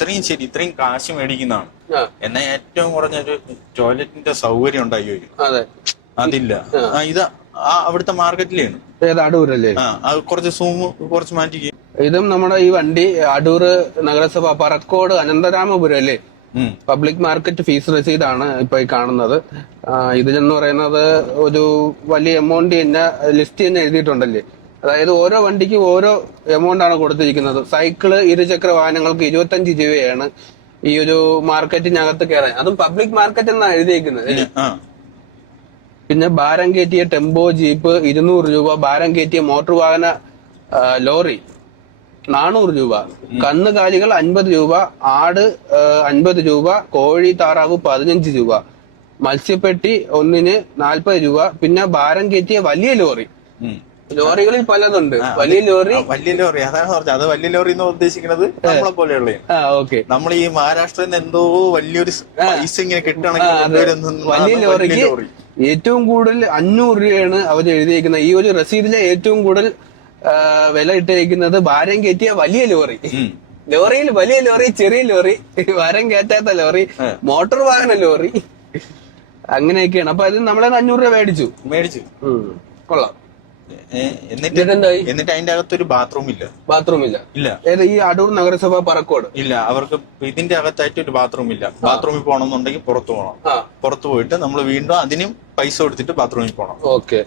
ഇത്രയും ശരി, ഇത്രയും കാശ് മേടിക്കുന്നതാണ്. എന്നാ ഏറ്റവും കുറഞ്ഞൊരു ടോയ്ലറ്റിന്റെ സൗകര്യം ഉണ്ടായി വരും. അതെ, അതില്ല. ഇത് അവിടുത്തെ മാർക്കറ്റിലാണ്. ഏത് അടൂരല്ലേ? അത് കുറച്ച് സൂം കുറച്ച് മാറ്റി. ഇതും നമ്മുടെ ഈ വണ്ടി അടൂർ നഗരസഭ പറക്കോട് അനന്തരാമപുരം അല്ലേ, പബ്ലിക് മാർക്കറ്റ് ഫീസ് രസീതാണ് ഇപ്പൊ ഈ കാണുന്നത്. ഇതിലെന്ന് പറയുന്നത് ഒരു വലിയ എമൗണ്ട് തന്നെ ലിസ്റ്റ് തന്നെ എഴുതിയിട്ടുണ്ടല്ലേ. അതായത് ഓരോ വണ്ടിക്കും ഓരോ എമൗണ്ട് ആണ് കൊടുത്തിരിക്കുന്നത്. സൈക്കിള്, ഇരുചക്ര വാഹനങ്ങൾക്ക് 25 രൂപയാണ് ഈ ഒരു മാർക്കറ്റിനകത്ത് കയറാൻ. അതും പബ്ലിക് മാർക്കറ്റ് എന്നാണ് എഴുതിയിരിക്കുന്നത്. പിന്നെ ഭാരം കയറ്റിയ ടെമ്പോ, ജീപ്പ് 200 രൂപ, ഭാരം കയറ്റിയ മോട്ടോർ വാഹന ലോറി 400 രൂപ, കന്നുകാലികൾ 50 രൂപ, ആട് 50 രൂപ, കോഴി താറാവ് 15 രൂപ, മത്സ്യപ്പെട്ടി ഒന്നിന് 40 രൂപ. പിന്നെ ഭാരം കയറ്റിയ വലിയ ലോറി, ലോറികളിൽ പലതുണ്ട്. വലിയ ലോറി അതാണ് പറഞ്ഞത്. അത് വലിയ ലോറി എന്ന് ഉദ്ദേശിക്കുന്നത് നമ്മളെ പോലെയുള്ള. നമ്മൾ ഈ മഹാരാഷ്ട്രയിൽ നിന്ന് എന്തോ വലിയൊരു പൈസ ഇങ്ങനെ കിട്ടുകയാണെങ്കിൽ വലിയ ലോറിക്ക് ഏറ്റവും കൂടുതൽ 500 രൂപയാണ് അവർ എഴുതിയിരിക്കുന്നത്. ഈ ഒരു റസീദിലെ ഏറ്റവും കൂടുതൽ വില ഇട്ടിരിക്കുന്നത് ഭാരം കയറ്റിയ വലിയ ലോറി. ലോറിയിൽ വലിയ ലോറി, ചെറിയ ലോറി, ഭാരം കയറ്റാത്ത ലോറി, മോട്ടോർ വാഹന ലോറി, അങ്ങനെയൊക്കെയാണ്. അപ്പൊ അത് നമ്മളെ 500 രൂപ മേടിച്ചു. കൊള്ളാം. എന്നിട്ട് അതിന്റെ അകത്തൊരു ബാത്റൂം ഇല്ല. ഏത് ഈ അടൂർ നഗരസഭ പറക്കോട് ഇല്ല. അവർക്ക് ഇതിന്റെ അകത്തായിട്ട് ഒരു ബാത്റൂം ഇല്ല. ബാത്റൂമിൽ പോകണമെന്നുണ്ടെങ്കിൽ പുറത്തു പോകണം. പുറത്തു പോയിട്ട് നമ്മൾ വീണ്ടും അതിനും പൈസ കൊടുത്തിട്ട് ബാത്റൂമിൽ പോകണം. ഓക്കെ.